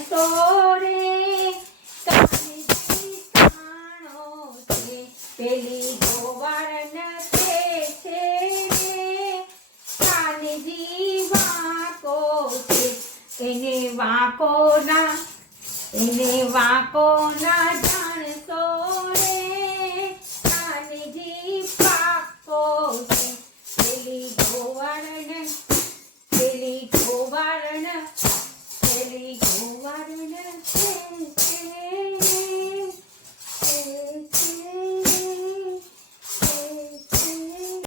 સોરે કાનજી થાણો છે પેલી ગોવાળન કે છે કાનજી વાંકો છે એને વાંકો ના